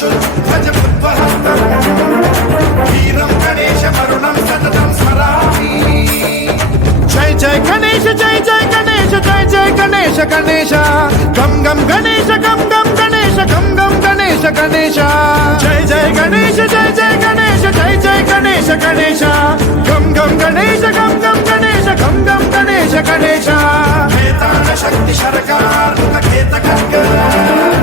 शुद्धजमुद्वहस्तम् वीरं गणेश वरुणं सततं स्मरामि जय जय गणेश जय जय गणेश जय जय गणेश गणेश गम गम गणेश गम गम गणेश गम गम गणेश गणेश जय जय गणेश जय जय गणेश जय जय गणेश गणेश गम गम गणेश गम गम गणेश गम गम गणेश गणेश वेदांत शक्ति सरकार खेत खड्ग